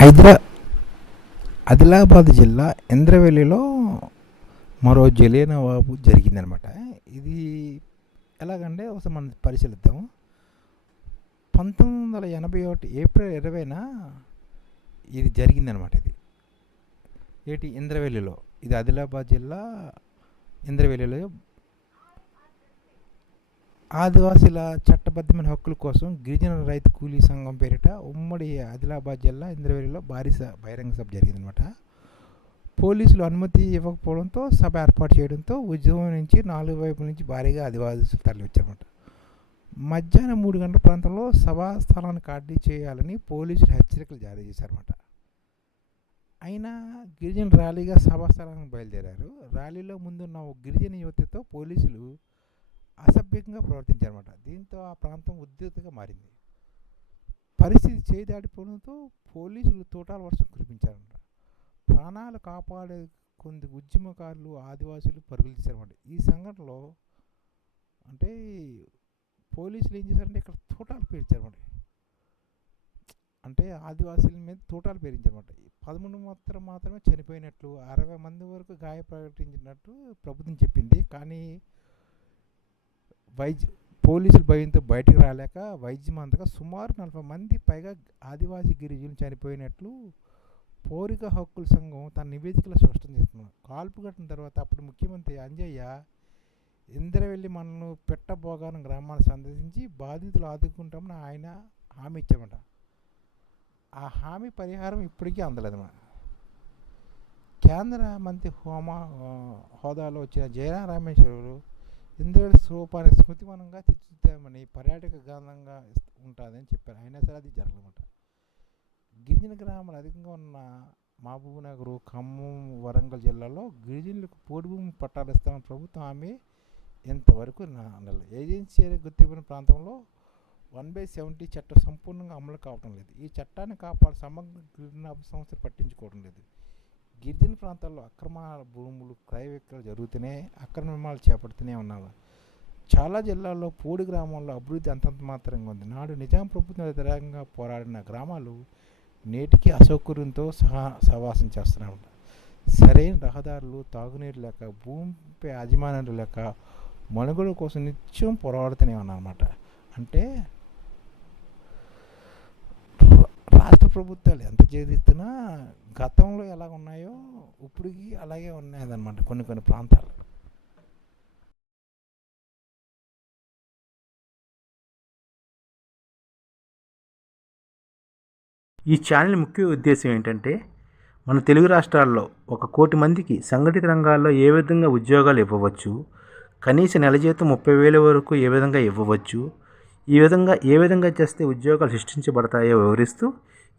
హైదరా ఆదిలాబాద్ జిల్లా ఇంద్రవెల్లిలో మరో జలియనవాబు జరిగిందనమాట ఇది ఎలాగంటే ఒకసారి మనం పరిశీలిద్దాం. పంతొమ్మిది వందల ఎనభై ఒకటి ఏప్రిల్ ఇరవైన ఇది జరిగిందనమాట ఇది. ఏటి? ఇంద్రవెల్లిలో. ఇది ఆదిలాబాద్ జిల్లా ఇంద్రవెల్లిలో ఆదివాసీల చట్టబద్ధమైన హక్కుల కోసం గిరిజన రైతు కూలీ సంఘం పేరిట ఉమ్మడి ఆదిలాబాద్ జిల్లా ఇంద్రవెల్లిలో భారీ స బహిరంగ సభ జరిగిందనమాట పోలీసులు అనుమతి ఇవ్వకపోవడంతో సభ ఏర్పాటు చేయడంతో ఉద్యమం నుంచి నాలుగు వైపుల నుంచి భారీగా ఆదివాసులు తరలివచ్చారనమాట మధ్యాహ్నం మూడు గంటల ప్రాంతంలో సభా స్థలాన్ని ఖాళీ చేయాలని పోలీసులు హెచ్చరికలు జారీ చేశారన్నమాట. అయినా గిరిజన ర్యాలీగా సభా స్థలానికి బయలుదేరారు. ర్యాలీలో ముందున్న ఒక గిరిజన యువతతో పోలీసులు అసభ్యంగా ప్రవర్తించారన్నమాట. దీంతో ఆ ప్రాంతం ఉద్రిక్తగా మారింది. పరిస్థితి చేదాడిపోవడంతో పోలీసులు తోటాల వర్షం కురిపించారన్నమాట. ప్రాణాలు కాపాడే కొంత ఉద్యమకారులు ఆదివాసులు పరుగులు తీశారన్నమాట. ఈ సంఘటనలో అంటే పోలీసులు ఏం చేశారంటే ఇక్కడ తోటాలు పేర్చారన్నమాట అంటే ఆదివాసుల మీద తోటాలు పేరించారన్నమాట పదమూడు మాత్రం మాత్రమే చనిపోయినట్లు అరవై మంది వరకు గాయ ప్రకటించినట్టు ప్రభుత్వం చెప్పింది. కానీ వైద్య పోలీసులు భయంతో బయటికి రాలేక వైద్యం అంతగా సుమారు నలభై మంది పైగా ఆదివాసీ గిరిజనులు చనిపోయినట్లు పౌరిక హక్కుల సంఘం తన నివేదికలో స్పష్టం చేస్తున్నారు కాల్పు కట్టిన తర్వాత అప్పుడు ముఖ్యమంత్రి అంజయ్య ఇంద్రవెల్లి మనను పెట్టబోగాను గ్రామాన్ని సందర్శించి బాధితులు ఆదుకుంటామని ఆయన హామీ ఇచ్చామట ఆ హామీ పరిహారం ఇప్పటికీ అందలేదన్నమాట. కేంద్ర మంత్రి హోమా హోదాలో వచ్చిన జయరాం రామేశ్వరరావు ఇంద్రుడి స్వరూపాన్ని స్మృతివనంగా తీర్చిదిద్దామని పర్యాటక గాంధంగా ఉంటుందని చెప్పారు. అయినా సరే అది జరగలమాట గిరిజన గ్రామాలు అధికంగా ఉన్న మహబూబ్నగర్ ఖమ్మం వరంగల్ జిల్లాలో గిరిజనులకు పోడు భూమి పట్టాలు ఇస్తామని ప్రభుత్వం ఆమె ఇంతవరకు అనలేదు ఏజెన్సీ గుర్తింపున ప్రాంతంలో వన్ బై సెవెంటీ చట్టం సంపూర్ణంగా అమలు కావటం లేదు. ఈ చట్టాన్ని కాపాడు సమగ్ర గిరిజన సంస్థలు పట్టించుకోవడం లేదు. గిరిజన ప్రాంతాల్లో అక్రమ భూములు క్రయ విక్రయాలు జరుగుతూనే అక్రమాలు చేపడుతూనే ఉన్నారు. చాలా జిల్లాల్లో పూడి గ్రామాల్లో అభివృద్ధి అంతంత మాత్రంగా ఉంది. నాడు నిజాం ప్రభుత్వం వ్యతిరేకంగా పోరాడిన గ్రామాలు నేటికి అసౌకర్యంతో సహా సహవాసం చేస్తున్నాయి సరైన రహదారులు తాగునీరు లేక భూమిపై యాజమాన్యాలు లేక మనుగడ కోసం నిత్యం పోరాడుతూనే ఉన్నారన్నమాట. అంటే ప్రభుత్వాలు ఎంత చేదిస్తున్నా గతంలో ఎలా ఉన్నాయో ఇప్పటికి అలాగే ఉన్నాయన్నమాట కొన్ని కొన్ని ప్రాంతాలు. ఈ ఛానల్ ముఖ్య ఉద్దేశం ఏంటంటే మన తెలుగు రాష్ట్రాల్లో ఒక కోటి మందికి సంఘటిత రంగాల్లో ఏ విధంగా ఉద్యోగాలు ఇవ్వవచ్చు కనీస నెల జీతం ముప్పై వేల వరకు ఏ విధంగా ఇవ్వవచ్చు ఈ విధంగా ఏ విధంగా చేస్తే ఉద్యోగాలు సృష్టించబడతాయో వివరిస్తూ